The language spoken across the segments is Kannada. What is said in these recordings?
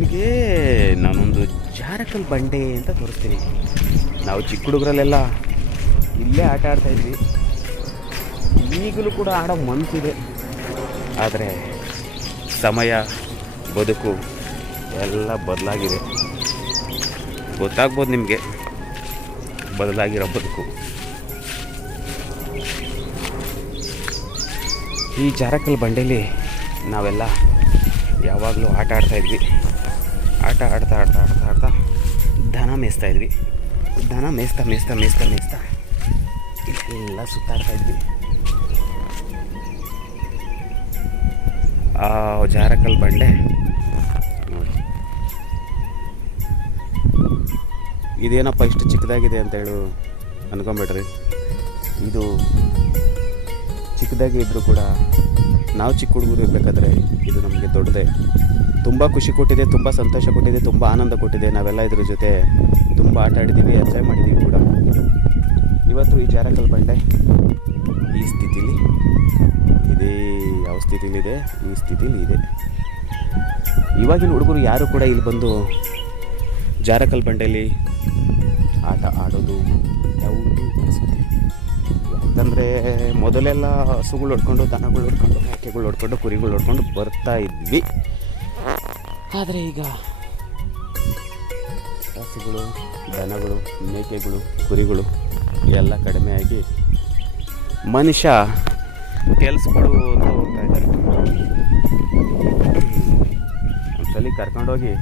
ನಿಮಗೆ ನಾನೊಂದು ಜಾರಕಲ್ ಬಂಡೆ ಅಂತ ತೋರಿಸ್ತೀನಿ. ನಾವು ಚಿಕ್ಕ ಹುಡುಗರಲ್ಲೆಲ್ಲ ಇಲ್ಲೇ ಆಟ ಆಡ್ತಾಯಿದ್ವಿ. ಈಗಲೂ ಕೂಡ ಆಡೋ ಮನಸ್ಸಿದೆ. ಆದರೆ ಸಮಯ, ಬದುಕು ಎಲ್ಲ ಬದಲಾಗಿದೆ. ಗೊತ್ತಾಗ್ಬೋದು ನಿಮಗೆ ಬದಲಾಗಿರೋ ಬದುಕು. ಈ ಜಾರಕಲ್ ಬಂಡೆಯಲ್ಲಿ ನಾವೆಲ್ಲ ಯಾವಾಗಲೂ ಆಟ ಆಡ್ತಾಯಿದ್ವಿ. ಆಟ ಆಡ್ತಾ ಆಡ್ತಾ ಆಡ್ತಾ ಆಡ್ತಾ ದನ ಮೇಯಿಸ್ತಾಯಿದ್ವಿ. ದನ ಮೇಯಿಸ್ತಾ ಮೇಯಿಸ್ತಾ ಮೇಯಿಸ್ತಾ ಮೇಯಿಸ್ತಾ ಇಲ್ಲೆಲ್ಲ ಸುತ್ತಾಡ್ತಾಯಿದ್ವಿ. ಆ ಜಾರಕಲ್ ಬಂಡೆ ನೋಡಿ, ಇದೇನಪ್ಪ ಇಷ್ಟು ಚಿಕ್ಕದಾಗಿದೆ ಅಂತ ಹೇಳು ಅಂದ್ಕೊಂಬೇಡ್ರಿ. ಇದು ಚಿಕ್ಕದಾಗಿ ಇದ್ದರೂ ಕೂಡ ನಾವು ಚಿಕ್ಕ ಹುಡುಗರು ಇರಬೇಕಾದ್ರೆ ಇದು ನಮಗೆ ದೊಡ್ಡದೇ. ತುಂಬ ಖುಷಿ ಕೊಟ್ಟಿದೆ, ತುಂಬ ಸಂತೋಷ ಕೊಟ್ಟಿದೆ, ತುಂಬ ಆನಂದ ಕೊಟ್ಟಿದೆ. ನಾವೆಲ್ಲ ಇದ್ರ ಜೊತೆ ತುಂಬ ಆಟ ಆಡಿದ್ದೀವಿ, ಎಂಜಾಯ್ ಮಾಡಿದ್ದೀವಿ ಕೂಡ. ಇವತ್ತು ಈ ಜಾರಕಲ್ ಬಂಡೆ ಈ ಸ್ಥಿತಿಲಿ ಇದೆ. ಯಾವ ಸ್ಥಿತಿಲಿದೆ? ಈ ಸ್ಥಿತಿಲಿ ಇದೆ. ಇವಾಗಿನ ಹುಡುಗರು ಯಾರು ಕೂಡ ಇಲ್ಲಿ ಬಂದು ಜಾರಕಲ್ ಬಂಡೆಯಲ್ಲಿ ಆಟ ಆಡೋದು ಯಾವುದು ಅನಿಸುತ್ತೆ. ಯಾಕಂದರೆ ಮೊದಲೆಲ್ಲ ಹಸುಗಳು ಹೊಡ್ಕೊಂಡು, ದನಗಳು ಹೊಡ್ಕೊಂಡು, ಮೇಕೆಗಳು ಹೊಡ್ಕೊಂಡು, ಕುರಿಗಳು ಹೊಡ್ಕೊಂಡು ಬರ್ತಾ ಇದ್ವಿ. ಆದರೆ ಈಗ ಹಸುಗಳು, ದನಗಳು, ಮೇಕೆಗಳು, ಕುರಿಗಳು ಎಲ್ಲ ಕಡಿಮೆಯಾಗಿ ಮನುಷ್ಯ ಕೆಲಸಗಳು ಅಂತ ಹೋಗ್ತಾ ಇದ್ದಾರೆ. ಒಂದ್ಸಲಿ ಕರ್ಕೊಂಡೋಗಿ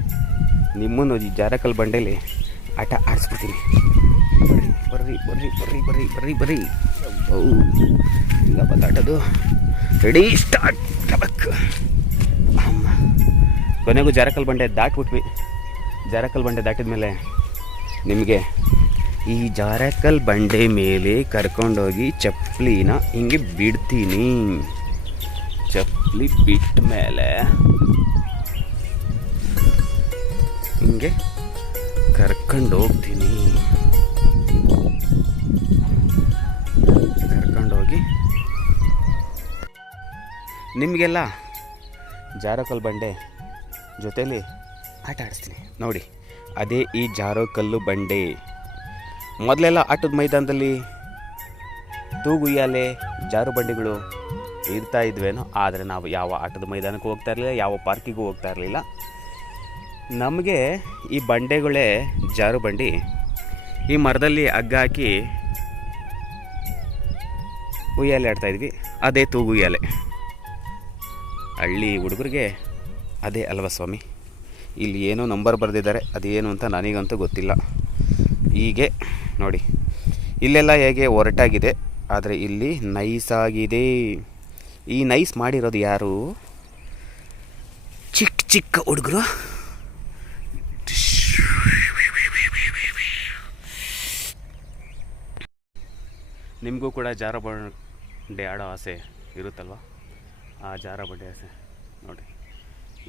ನಿಮ್ಮನ್ನು ಈ ಜಾರಕಲ್ ಬಂಡೆಯಲ್ಲಿ ಆಟ ಆಡಿಸ್ಬಿಡ್ತೀನಿ. ಬರ್ರಿ ಬರ್ರಿ ಬರ್ರಿ ಬರ್ರಿ ಬರ್ರಿ ಬರ್ರಿ. ಈಗ ಬತ್ತಾಟದು ರೆಡಿ ಸ್ಟಾರ್ಟ್. ಕೊನೆಗೂ ಜಾರಕಲ್ ಬಂಡೆ ದಾಟ್ಬಿಟ್ವಿ. ಜಾರಕಲ್ ಬಂಡೆ ದಾಟಿದ ಮೇಲೆ ನಿಮಗೆ ಈ ಜಾರಕಲ್ ಬಂಡೆ ಮೇಲೆ ಕರ್ಕೊಂಡೋಗಿ ಚಪ್ಪಲಿನ ಹಿಂಗೆ ಬಿಡ್ತೀನಿ. ಚಪ್ಪಲಿ ಬಿಟ್ಟ ಮೇಲೆ ಹಿಂಗೆ ಕರ್ಕೊಂಡೋಗ್ತೀನಿ. ಕರ್ಕೊಂಡೋಗಿ ನಿಮಗೆಲ್ಲ ಜಾರಕಲ್ ಬಂಡೆ ಜೊತೆಯಲ್ಲಿ ಆಟ ಆಡಿಸ್ತೀನಿ ನೋಡಿ. ಅದೇ ಈ ಜಾರಕಲ್ಲು ಬಂಡೆ. ಮೊದಲೆಲ್ಲ ಆಟದ ಮೈದಾನದಲ್ಲಿ ತೂಗುಯ್ಯಾಲೆ, ಜಾರು ಬಂಡಿಗಳು ಇರ್ತಾ ಇದ್ವೇನೋ. ಆದರೆ ನಾವು ಯಾವ ಆಟದ ಮೈದಾನಕ್ಕೂ ಹೋಗ್ತಾ ಇರಲಿಲ್ಲ, ಯಾವ ಪಾರ್ಕಿಗೂ ಹೋಗ್ತಾ ಇರಲಿಲ್ಲ. ನಮಗೆ ಈ ಬಂಡೆಗಳೇ ಜಾರು ಬಂಡಿ. ಈ ಮರದಲ್ಲಿ ಹಗ್ಗ ಹಾಕಿ ಉಯ್ಯಾಲೆ ಆಡ್ತಾಯಿದ್ವಿ. ಅದೇ ತೂಗುಯ್ಯಾಲೆ. ಹಳ್ಳಿ ಹುಡುಗರಿಗೆ ಅದೇ ಅಲ್ವ ಸ್ವಾಮಿ. ಇಲ್ಲಿ ಏನೋ ನಂಬರ್ ಬರೆದಿದ್ದಾರೆ, ಅದೇನು ಅಂತ ನನಗಂತೂ ಗೊತ್ತಿಲ್ಲ. ಹೀಗೆ ನೋಡಿ, ಇಲ್ಲೆಲ್ಲ ಹೇಗೆ ಒರಟಾಗಿದೆ, ಆದರೆ ಇಲ್ಲಿ ನೈಸಾಗಿದೆ. ಈ ನೈಸ್ ಮಾಡಿರೋದು ಯಾರು? ಚಿಕ್ಕ ಚಿಕ್ಕ ಹುಡುಗರು. ನಿಮಗೂ ಕೂಡ ಜಾರ ಬಂಡೆ ಆಡೋ ಆಸೆ ಇರುತ್ತಲ್ವ? ಆ ಜಾರ ಬಂಡೆ ಆಸೆ ನೋಡಿ.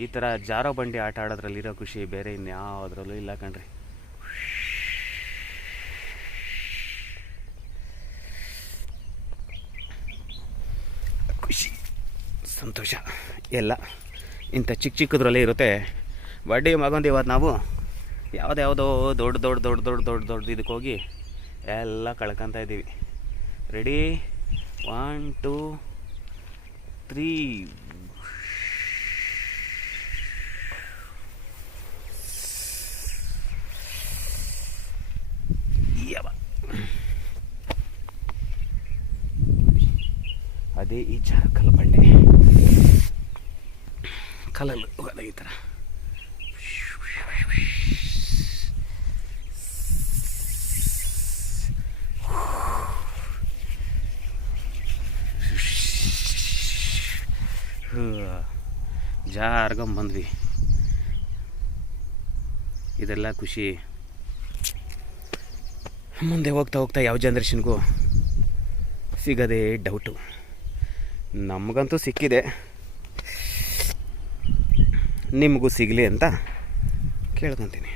ಈ ಥರ ಜಾರೋ ಬಂಡಿ ಆಟ ಆಡೋದ್ರಲ್ಲಿರೋ ಖುಷಿ ಬೇರೆ ಇನ್ಯಾವುದ್ರಲ್ಲೂ ಇಲ್ಲ ಕಣ್ರಿ. ಖುಷಿ, ಸಂತೋಷ ಎಲ್ಲ ಇಂಥ ಚಿಕ್ಕ ಚಿಕ್ಕದ್ರಲ್ಲೇ ಇರುತ್ತೆ. ಬಡ್ಡಿ ಮಗೊಂದು ಇವತ್ತು ನಾವು ಯಾವುದ್ಯಾವುದೋ ದೊಡ್ಡ ದೊಡ್ಡ ದೊಡ್ಡ ದೊಡ್ಡ ದೊಡ್ಡ ದೊಡ್ಡ ಇದಕ್ಕೆ ಹೋಗಿ ಎಲ್ಲ ಕಳ್ಕೊತಾ ಇದ್ದೀವಿ. ರೆಡಿ 1 2 3. ಅದೇ ಈ ಜಾರಕಲ್ ಬಂಡೆ. ಕಲಲು ಹೋಗೋದ ಈ ಥರ. ಜಾರ್ಗೊಂಬಂದ್ವಿ. ಇದೆಲ್ಲ ಖುಷಿ ಮುಂದೆ ಹೋಗ್ತಾ ಹೋಗ್ತಾ ಯಾವ ಜನ್ರೇಷನ್ಗೂ ಸಿಗೋದೇ ಡೌಟು. ನಮಗಂತೂ ಸಿಕ್ಕಿದೆ, ನಿಮಗೂ ಸಿಗಲಿ ಅಂತ ಕೇಳ್ಕೊತೀನಿ.